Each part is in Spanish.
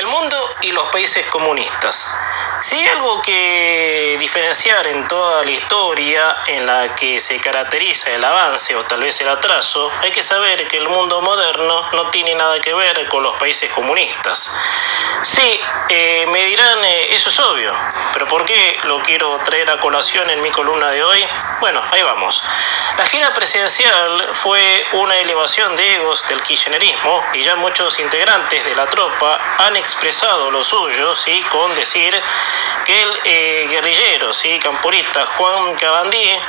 El mundo y los países comunistas. Si hay algo que diferenciar en toda la historia en la que se caracteriza el avance o tal vez el atraso, hay que saber que el mundo moderno no tiene nada que ver con los países comunistas. Sí, me dirán, eso es obvio, pero ¿por qué lo quiero traer a colación en mi columna de hoy? Bueno, ahí vamos. La gira presidencial fue una elevación de egos del kirchnerismo y ya muchos integrantes de la tropa han expresado lo suyo, ¿sí?, con decir que el guerrillero, ¿sí?, camporista Juan Cavandí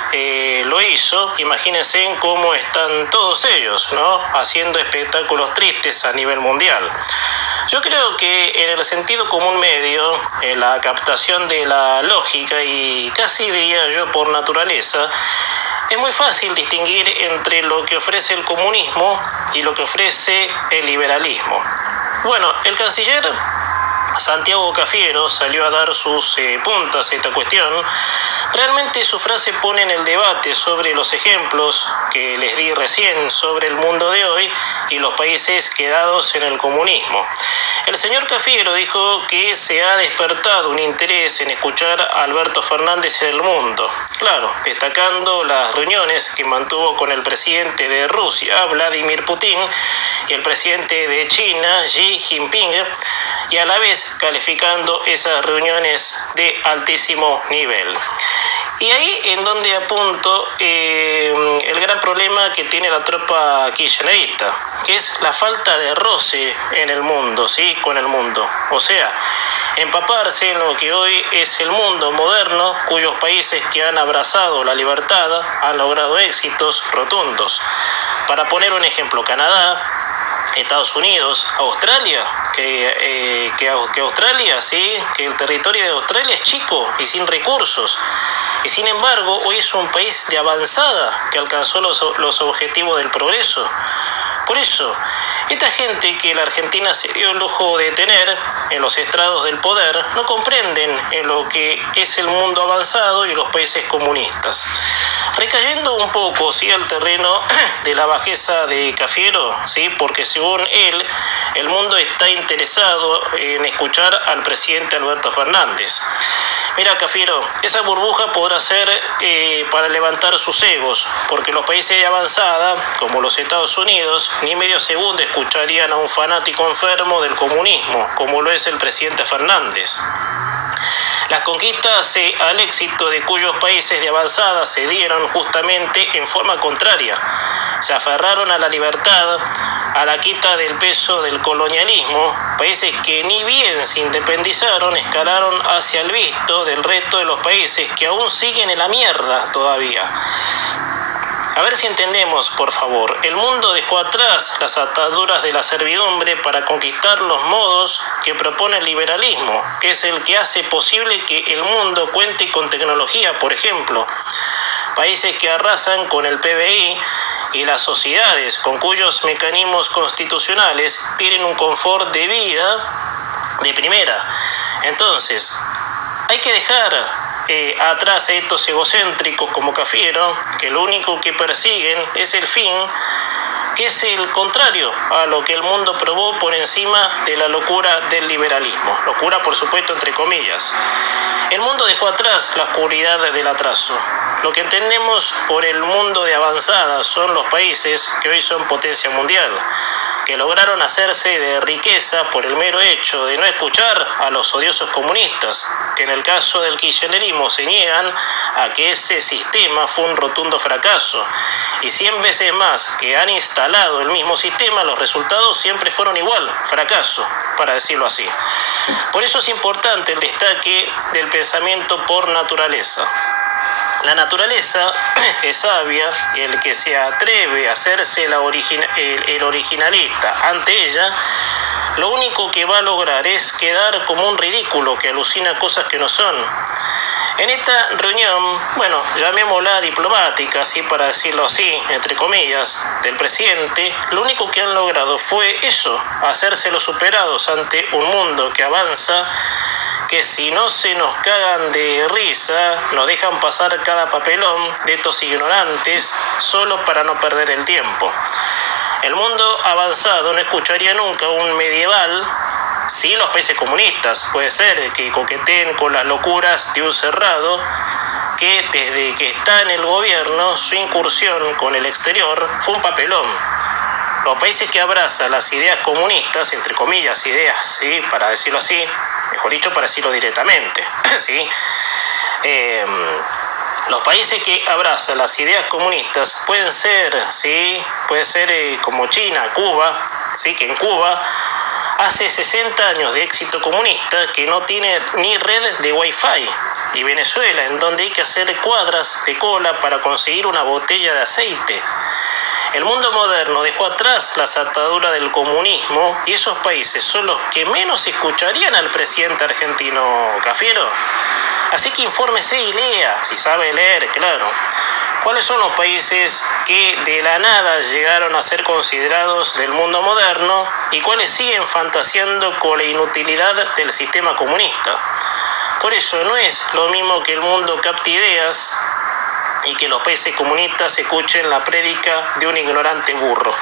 lo hizo. Imagínense cómo están todos ellos, ¿no?, haciendo espectáculos tristes a nivel mundial. Yo creo que en el sentido común medio, en la captación de la lógica y casi diría yo por naturaleza, es muy fácil distinguir entre lo que ofrece el comunismo y lo que ofrece el liberalismo. Bueno, el canciller Santiago Cafiero salió a dar sus puntas a esta cuestión. Realmente su frase pone en el debate sobre los ejemplos que les di recién sobre el mundo de hoy y los países quedados en el comunismo. El señor Cafiero dijo que se ha despertado un interés en escuchar a Alberto Fernández en el mundo. Claro, destacando las reuniones que mantuvo con el presidente de Rusia, Vladimir Putin, y el presidente de China, Xi Jinping, y a la vez calificando esas reuniones de altísimo nivel. Y ahí en donde apunto el gran problema que tiene la tropa kirchnerista, que es la falta de roce en el mundo, ¿sí?, con el mundo. O sea, empaparse en lo que hoy es el mundo moderno, cuyos países que han abrazado la libertad han logrado éxitos rotundos. Para poner un ejemplo, Canadá, Estados Unidos, Australia, que Australia, sí, que el territorio de Australia es chico y sin recursos. Y sin embargo, hoy es un país de avanzada que alcanzó los objetivos del progreso. Por eso, esta gente que la Argentina se dio el lujo de tener en los estrados del poder no comprenden en lo que es el mundo avanzado y los países comunistas. Recayendo un poco, sí, al terreno de la bajeza de Cafiero, sí, porque según él, el mundo está interesado en escuchar al presidente Alberto Fernández. Mira, Cafiero, esa burbuja podrá ser para levantar sus egos, porque los países de avanzada, como los Estados Unidos, ni medio segundo escucharían a un fanático enfermo del comunismo, como lo es el presidente Fernández. Las conquistas al éxito de cuyos países de avanzada se dieron justamente en forma contraria. Se aferraron a la libertad, a la quita del peso del colonialismo. Países que ni bien se independizaron escalaron hacia el visto del resto de los países que aún siguen en la mierda todavía. A ver si entendemos, por favor. El mundo dejó atrás las ataduras de la servidumbre para conquistar los modos que propone el liberalismo, que es el que hace posible que el mundo cuente con tecnología, por ejemplo. Países que arrasan con el PBI y las sociedades con cuyos mecanismos constitucionales tienen un confort de vida de primera. Entonces, hay que dejar atrás a estos egocéntricos como Cafiero, que lo único que persiguen es el fin, que es el contrario a lo que el mundo probó por encima de la locura del liberalismo. Locura, por supuesto, entre comillas. El mundo dejó atrás la oscuridad del atraso. Lo que entendemos por el mundo de avanzada son los países que hoy son potencia mundial, que lograron hacerse de riqueza por el mero hecho de no escuchar a los odiosos comunistas, que en el caso del kirchnerismo se niegan a que ese sistema fue un rotundo fracaso. Y 100 veces más que han instalado el mismo sistema, los resultados siempre fueron igual, fracaso, para decirlo así. Por eso es importante el destaque del pensamiento por naturaleza. La naturaleza es sabia y el que se atreve a hacerse el originalista ante ella, lo único que va a lograr es quedar como un ridículo que alucina cosas que no son. En esta reunión, bueno, llamémosla diplomática, así para decirlo así, entre comillas, del presidente, lo único que han logrado fue eso, hacerse los superados ante un mundo que avanza, que si no se nos cagan de risa, nos dejan pasar cada papelón de estos ignorantes solo para no perder el tiempo. El mundo avanzado no escucharía nunca un medieval Sí, los países comunistas, puede ser que coqueteen con las locuras de un cerrado que desde que está en el gobierno, su incursión con el exterior fue un papelón. Los países que abrazan las ideas comunistas, entre comillas, ideas, ¿sí? Para decirlo así, mejor dicho, para decirlo directamente, ¿sí? Los países que abrazan las ideas comunistas pueden ser, ¿sí? Puede ser como China, Cuba, ¿sí? Que en Cuba hace 60 años de éxito comunista que no tiene ni red de Wi-Fi. Y Venezuela, en donde hay que hacer cuadras de cola para conseguir una botella de aceite. El mundo moderno dejó atrás las ataduras del comunismo y esos países son los que menos escucharían al presidente argentino Cafiero. Así que infórmese y lea, si sabe leer, claro. ¿Cuáles son los países que de la nada llegaron a ser considerados del mundo moderno y cuáles siguen fantaseando con la inutilidad del sistema comunista? Por eso no es lo mismo que el mundo capte ideas y que los países comunistas escuchen la prédica de un ignorante burro.